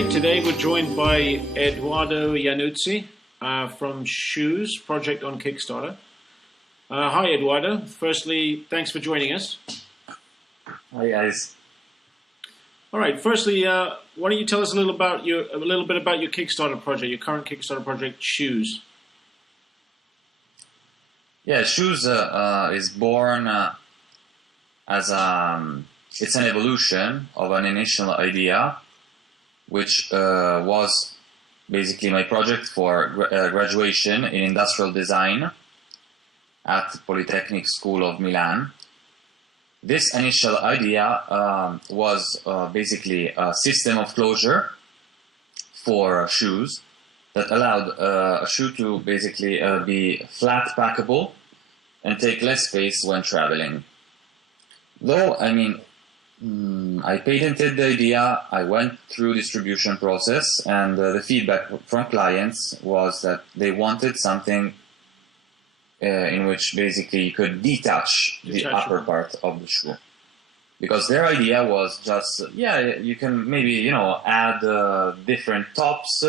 Okay, today we're joined by Eduardo Iannuzzi from Shooz, project on Kickstarter. Hi, Eduardo. Firstly, thanks for joining us. Hi, guys. All right. Firstly, why don't you tell us a little bit about your Kickstarter project, your current Kickstarter project, Shooz? Yeah, Shooz is born as it's an evolution of an initial idea, which was basically my project for graduation in industrial design at Polytechnic School of Milan. This initial idea was basically a system of closure for shoes that allowed a shoe to basically be flat packable and take less space when traveling. Though, I mean, I patented the idea, I went through distribution process, and the feedback from clients was that they wanted something in which basically you could detach the upper part of the shoe. Because their idea was just, yeah, you can maybe, you know, add different tops,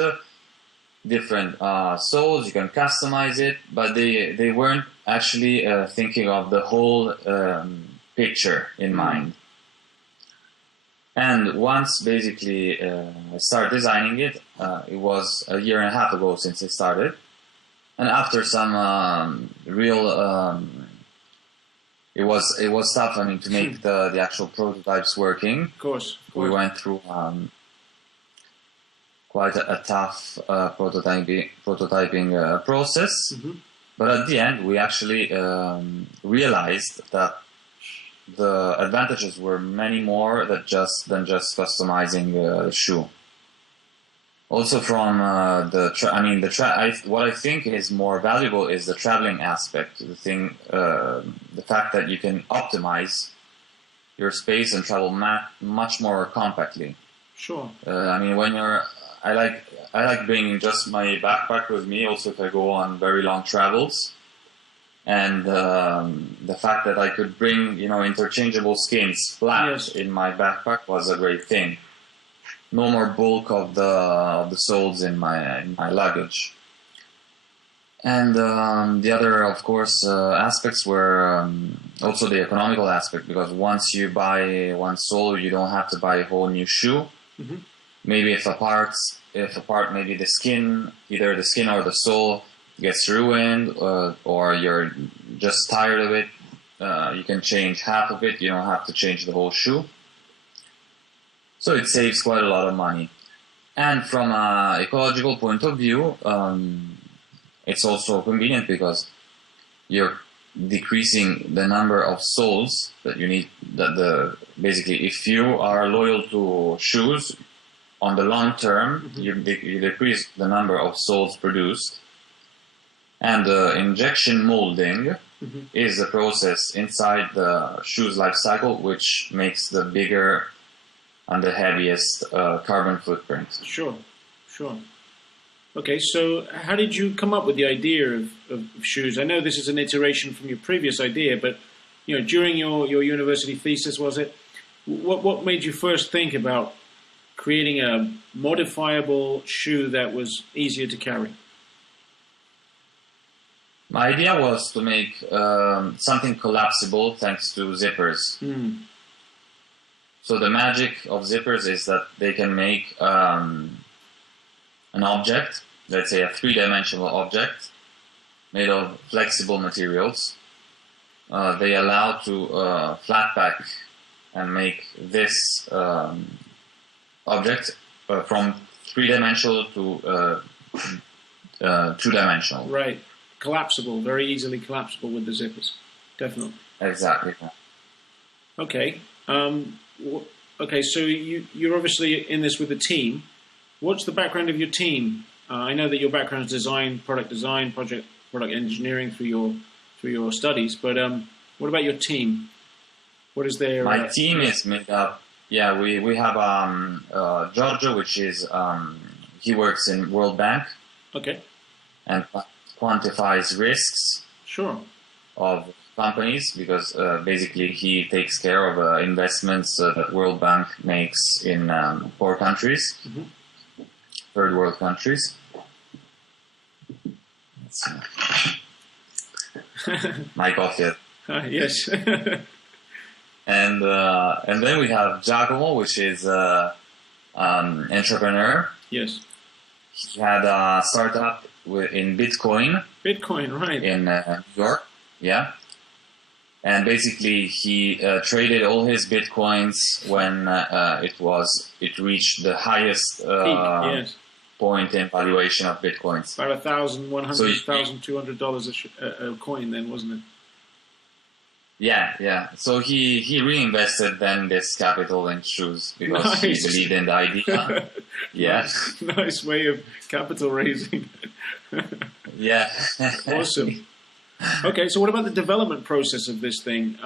different soles, you can customize it, but they weren't actually thinking of the whole picture in mind. And once basically I started designing it, it was a year and a half ago since I started. And after some it was tough, I mean, to make the actual prototypes working. Of course. We went through quite a tough prototyping process. Mm-hmm. But at the end, we actually realized that the advantages were many more than just customizing the shoe. Also, from what I think is more valuable is the traveling aspect. The fact that you can optimize your space and travel much more compactly. Sure. I mean, I like bringing just my backpack with me. Also, if I go on very long travels. And the fact that I could bring, you know, interchangeable skins flat in my backpack was a great thing. No more bulk of the soles in my luggage. And the other, of course, aspects were also the economical aspect, because once you buy one sole, you don't have to buy a whole new shoe. Mm-hmm. Maybe if a part, maybe the skin, either the skin or the sole gets ruined, or you're just tired of it, you can change half of it. You don't have to change the whole shoe. So it saves quite a lot of money. And from an ecological point of view, it's also convenient because you're decreasing the number of soles that you need. Basically, if you are loyal to shoes, on the long term, you decrease the number of soles produced. And injection molding is a process inside the shoe's life cycle, which makes the bigger and the heaviest carbon footprint. Sure. Okay, so how did you come up with the idea of Shooz? I know this is an iteration from your previous idea, but you know, during your university thesis, was it? What made you first think about creating a modifiable shoe that was easier to carry? My idea was to make something collapsible thanks to zippers. So the magic of zippers is that they can make an object, let's say a three-dimensional object, made of flexible materials. They allow to flat pack and make this object from three-dimensional to two-dimensional. Right. Collapsible, very easily collapsible with the zippers. Definitely. Exactly. Okay. Okay, so you're obviously in this with a team. What's the background of your team? I know that your background is product engineering through your studies, but what about your team? What is their... My team is made up... Yeah, we have Giorgio, which is... he works in World Bank. Okay. And quantifies risks of companies, because basically he takes care of investments that World Bank makes in poor countries. Mm-hmm. third world countries. My coffee. Yes. And then we have Jacomo, which is entrepreneur. Yes. He had a startup in Bitcoin. Bitcoin, right? In New York, yeah. And basically, he traded all his bitcoins when it reached the highest Peak, yes. point in valuation of bitcoins. About $1,200 a coin, then, wasn't it? Yeah. So he reinvested then this capital in Shooz because Nice. he believed in the idea. Yeah. Nice way of capital raising. Yeah. Awesome. Okay, so what about the development process of this thing?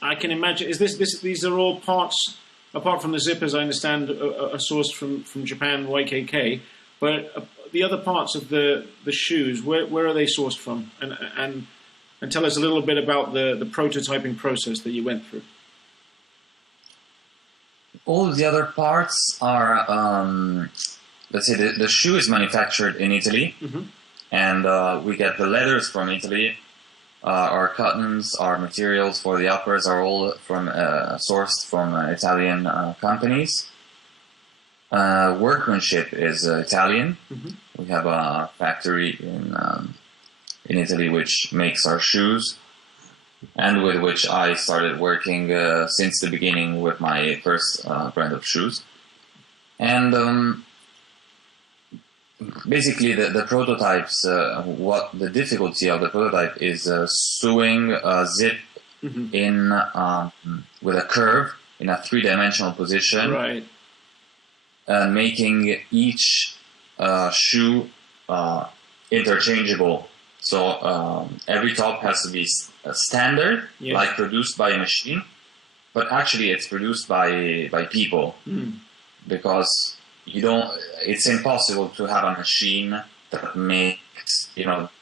I can imagine, these are all parts, apart from the zippers, I understand, are sourced from Japan, YKK, but the other parts of the shoes, where are they sourced from? And tell us a little bit about the prototyping process that you went through. All the other parts are, let's say the shoe is manufactured in Italy. Mm-hmm. And we get the leathers from Italy. Our cottons, our materials for the uppers are all sourced from Italian companies. Workmanship is Italian. Mm-hmm. We have a factory in Italy which makes our shoes, and with which I started working since the beginning with my first brand of shoes. And basically, the prototypes, what the difficulty of the prototype is sewing a zip mm-hmm. in with a curve in a three-dimensional position, right? And making each shoe interchangeable. So every top has to be standard, yeah. Like produced by a machine, but actually it's produced by people because it's impossible to have a machine that makes,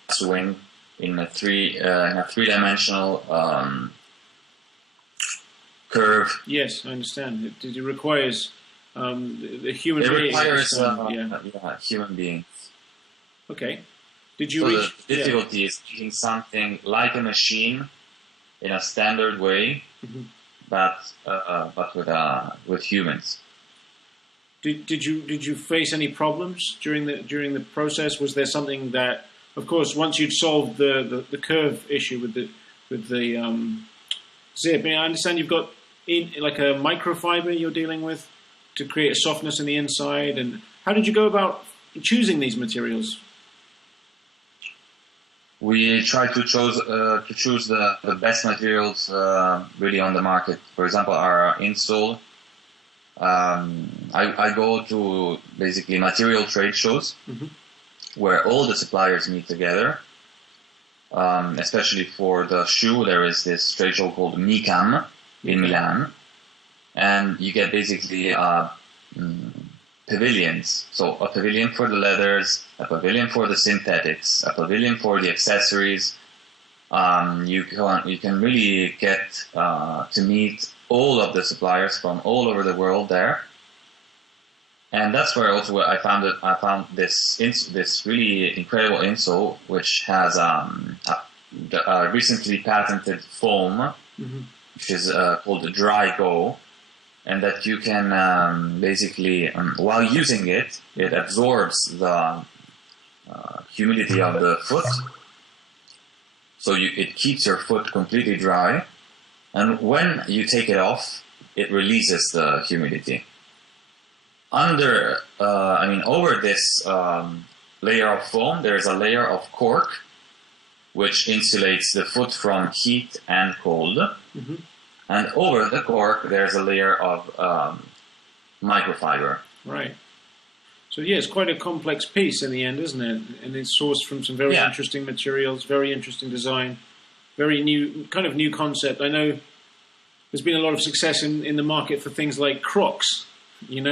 swing in a three-dimensional curve. Yes, I understand. It requires the human being. It requires human beings. Okay. Did you the difficulty is making something like a machine in a standard way, mm-hmm. but with humans. Did you face any problems during the process? Was there something that, of course, once you'd solved the curve issue with the zip, I understand you've got like a microfiber you're dealing with to create a softness in the inside. And how did you go about choosing these materials? We try to choose the best materials really on the market. For example, our insole. I go to basically material trade shows mm-hmm. where all the suppliers meet together. Especially for the shoe, there is this trade show called MICAM in Milan, and you get basically pavilions. So a pavilion for the leathers, a pavilion for the synthetics, a pavilion for the accessories. You can really get to meet all of the suppliers from all over the world there, and that's where also I found this really incredible insole, which has a recently patented foam, mm-hmm. which is called the Dry Go, and that you can basically while using it absorbs the humidity of the foot, so it keeps your foot completely dry. And when you take it off, it releases the humidity. Over this layer of foam, there is a layer of cork, which insulates the foot from heat and cold. Mm-hmm. And over the cork, there's a layer of microfiber. Right. So yeah, it's quite a complex piece in the end, isn't it? And it's sourced from some very interesting materials, very interesting design. Very new concept. I know there's been a lot of success in the market for things like Crocs, which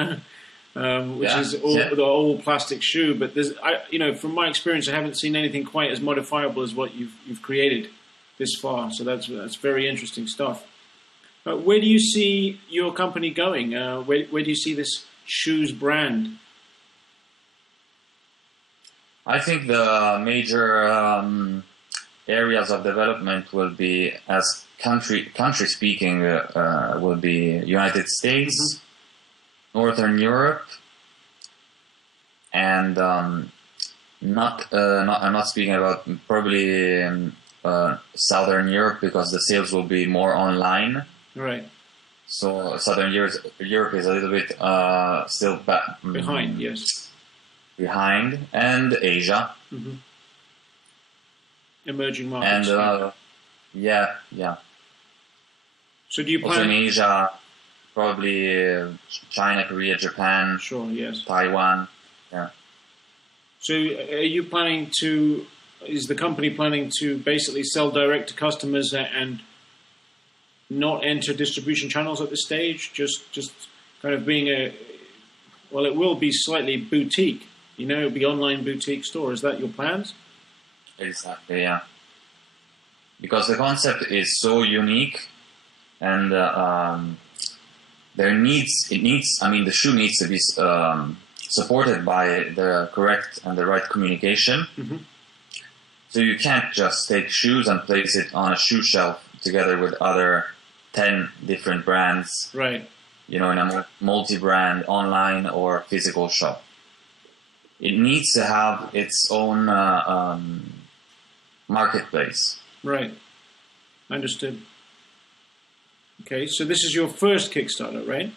is the all plastic shoe. But from my experience, I haven't seen anything quite as modifiable as what you've created this far. So that's very interesting stuff. Where do you see your company going? Where do you see this Shooz brand? I think the major areas of development will be, as country speaking, will be United States, Northern Europe, and I'm not speaking about probably Southern Europe, because the sales will be more online. Right. So Southern Europe is a little bit still Behind, yes. Behind, and Asia. Emerging markets. And yeah. So do you Also in plan? Asia, probably China, Korea, Japan, Sure, yes. Taiwan. Yeah. So are you planning to? Is the company planning to basically sell direct to customers and not enter distribution channels at this stage? Just kind of being it will be slightly boutique. It'll be online boutique store. Is that your plans? Exactly, yeah. Because the concept is so unique, and the shoe needs to be supported by the correct and the right communication. So you can't just take shoes and place it on a shoe shelf together with other 10 different brands, right? In a multi-brand online or physical shop. It needs to have its own marketplace. Right. Understood. Okay, so this is your first Kickstarter, right?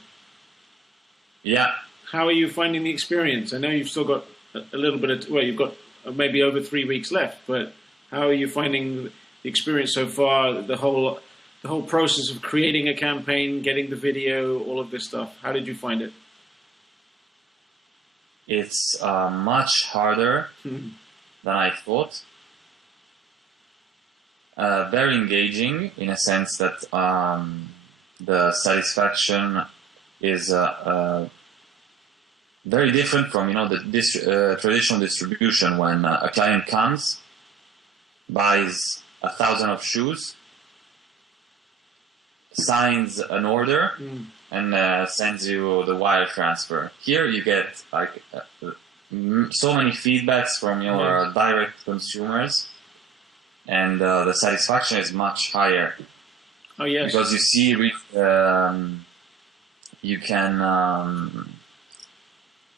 Yeah. How are you finding the experience? I know you've still got a little bit of, you've got maybe over 3 weeks left, but how are you finding the experience so far? The whole process of creating a campaign, getting the video, all of this stuff. How did you find it? It's much harder than I thought. Very engaging in a sense that the satisfaction is very different from the traditional distribution, when a client comes, buys 1,000 of shoes, signs an order, and sends you the wire transfer. Here you get so many feedbacks from your direct consumers, and the satisfaction is much higher. Oh yes, because you see, you can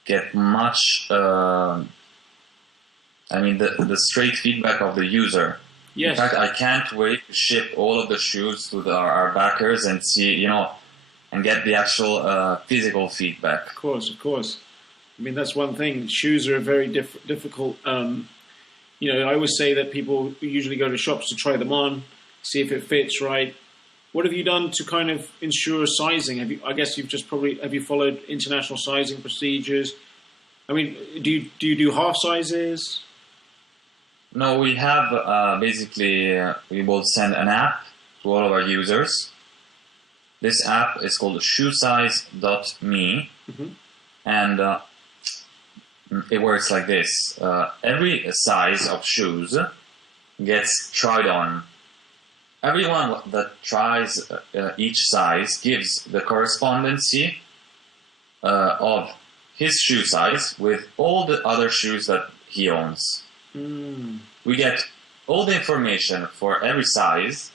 get much. The straight feedback of the user. Yes. In fact, I can't wait to ship all of the shoes to our backers and see, and get the actual physical feedback. Of course. That's one thing. Shoes are a very difficult. I always say that people usually go to shops to try them on, see if it fits right. What have you done to kind of ensure sizing? Have you followed international sizing procedures? Do you do half sizes? No, we have basically we will send an app to all of our users. This app is called shoesize.me, and it works like this. Every size of shoes gets tried on. Everyone that tries each size gives the correspondency of his shoe size with all the other shoes that he owns. We get all the information for every size,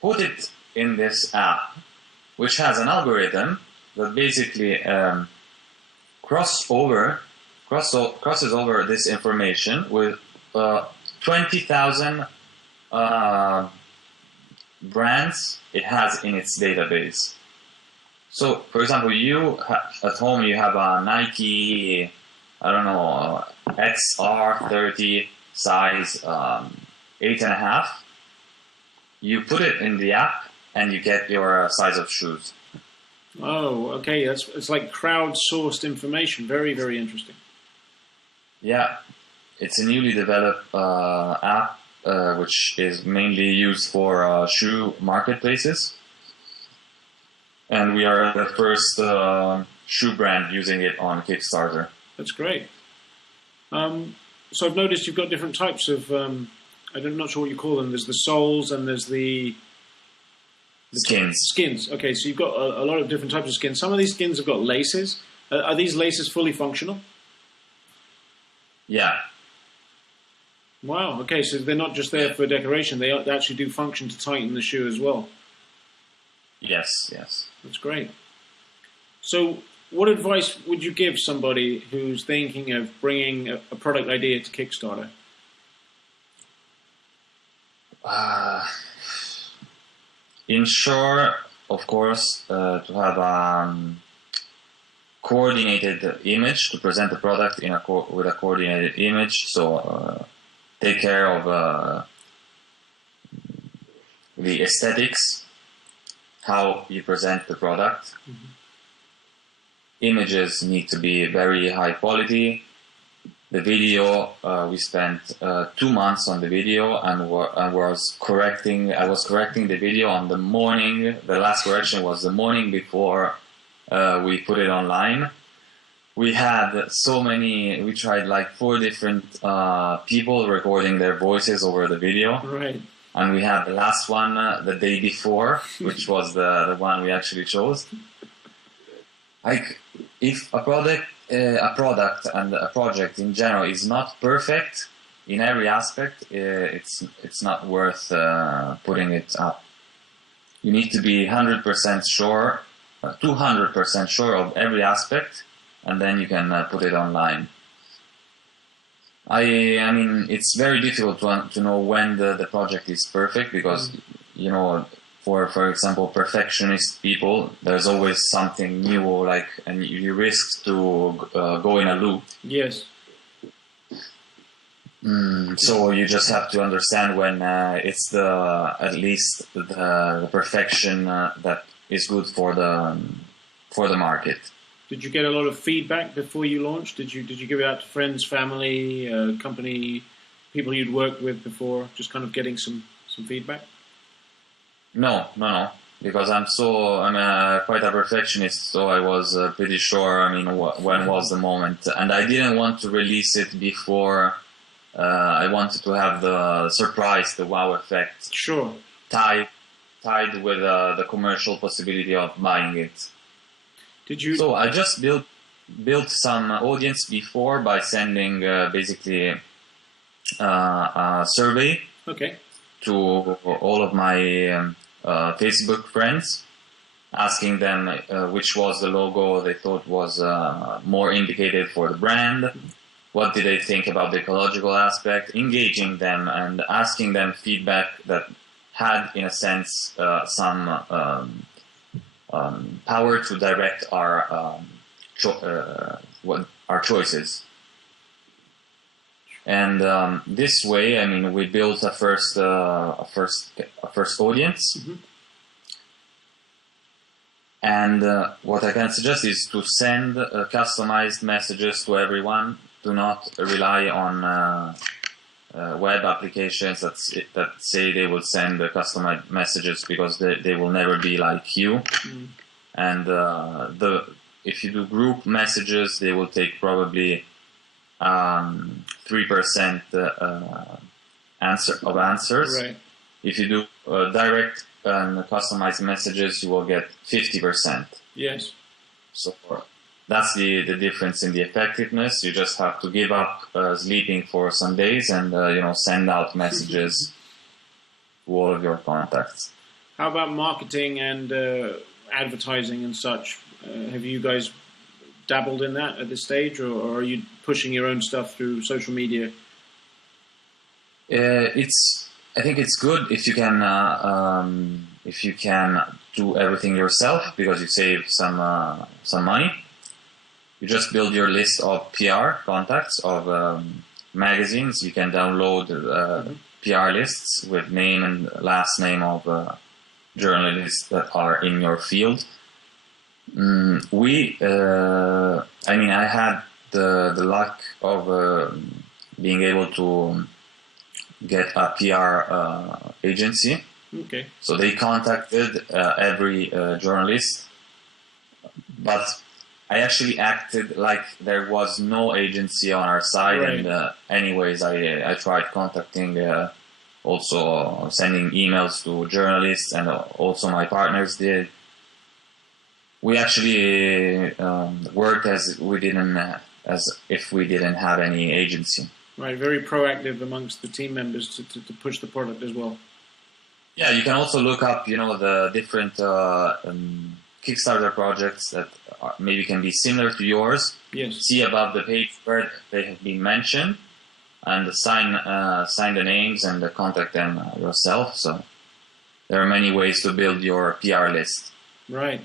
put it in this app, which has an algorithm that basically crosses over this information with 20,000 brands it has in its database. So, for example, at home you have a Nike, XR30 size 8.5. You put it in the app and you get your size of shoes. Oh, okay. It's like crowdsourced information. Very, very interesting. Yeah, it's a newly developed app which is mainly used for shoe marketplaces. And we are the first shoe brand using it on Kickstarter. That's great. So I've noticed you've got different types of, I'm not sure what you call them. There's the soles and there's the skins. Skins. Okay, so you've got a lot of different types of skins. Some of these skins have got laces. Are these laces fully functional? Yeah. Wow. Okay, so they're not just there for decoration; they actually do function to tighten the shoe as well. Yes, yes. That's great. So, what advice would you give somebody who's thinking of bringing a product idea to Kickstarter? Ensure, of course, to have a coordinated image to present the product in with a coordinated image. So take care of the aesthetics, how you present the product. Mm-hmm. Images need to be very high quality. The video, we spent 2 months on the video, and I was correcting the video on the morning. The last correction was the morning before we put it online. We had we tried like 4 different people recording their voices over the video. Right. And we had the last one the day before, which was the one we actually chose. Like, if a product and a project in general is not perfect in every aspect, it's not worth putting it up. You need to be 100% sure, 200% sure of every aspect, and then you can put it online. I mean, it's very difficult to know when the project is perfect, because, you know, for example, perfectionist people, there's always something new, like, and you risk to go in a loop. Yes. So you just have to understand when it's at least the perfection that is good for the market. Did you get a lot of feedback before you launched? Did you give it out to friends, family, company, people you'd worked with before, just kind of getting some feedback? No, because I'm quite a perfectionist, so I was pretty sure, I mean, when was the moment. And I didn't want to release it before. I wanted to have the surprise, the wow effect. Sure. Tied with the commercial possibility of buying it. So I just built some audience before by sending basically a survey. Okay. To all of my Facebook friends, asking them which was the logo they thought was more indicated for the brand, what did they think about the ecological aspect, engaging them and asking them feedback that had, in a sense, some power to direct our choices. And this way, I mean, we built a first audience. Mm-hmm. And what I can suggest is to send customized messages to everyone. Do not rely on web applications that say they will send customized messages, because they will never be like you. Mm. And if you do group messages, they will take probably 3% answers. Right. If you do direct and customized messages, you will get 50%. Yes. So that's the difference in the effectiveness. You just have to give up sleeping for some days and send out messages to all of your contacts. How about marketing and advertising and such? Have you guys dabbled in that at this stage, or are you pushing your own stuff through social media? I think it's good if you can do everything yourself, because you save some money. You just build your list of PR contacts of magazines. You can download PR lists with name and last name of journalists that are in your field. I had the luck of being able to get a PR agency. Okay. So they contacted every journalist, but I actually acted like there was no agency on our side. Right. And anyways, I tried contacting, also sending emails to journalists, and also my partners did. We actually worked as if we didn't have any agency. Right, very proactive amongst the team members to push the product as well. Yeah, you can also look up, the different Kickstarter projects that maybe can be similar to yours. Yes. See above the page where they have been mentioned, and sign the names and contact them yourself. So there are many ways to build your PR list. Right.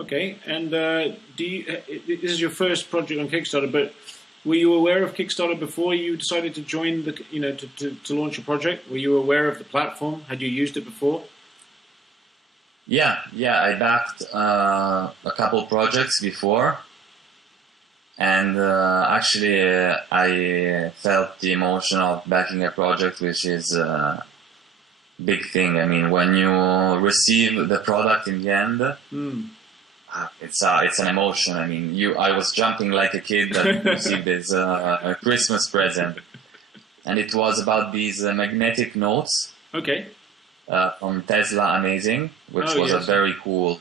Okay. And this is your first project on Kickstarter, but were you aware of Kickstarter before you decided to join to launch a project? Were you aware of the platform? Had you used it before? Yeah, I backed a couple projects before, and actually I felt the emotion of backing a project, which is a big thing. I mean, when you receive the product in the end, it's an emotion. I mean, I was jumping like a kid that received this a Christmas present, and it was about these magnetic notes. Okay. From Tesla Amazing, which was a very cool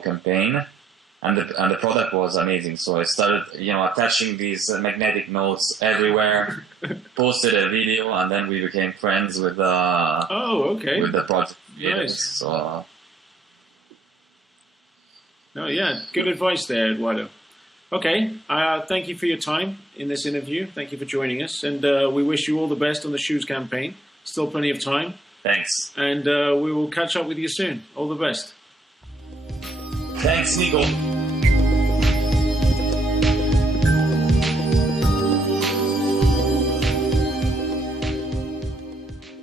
campaign, and the product was amazing. So I started, attaching these magnetic notes everywhere, posted a video, and then we became friends with with the project. Nice. So. Oh yeah, good advice there, Eduardo. Okay, thank you for your time in this interview. Thank you for joining us, and we wish you all the best on the Shooz campaign. Still plenty of time. Thanks. And we will catch up with you soon. All the best. Thanks, Nico.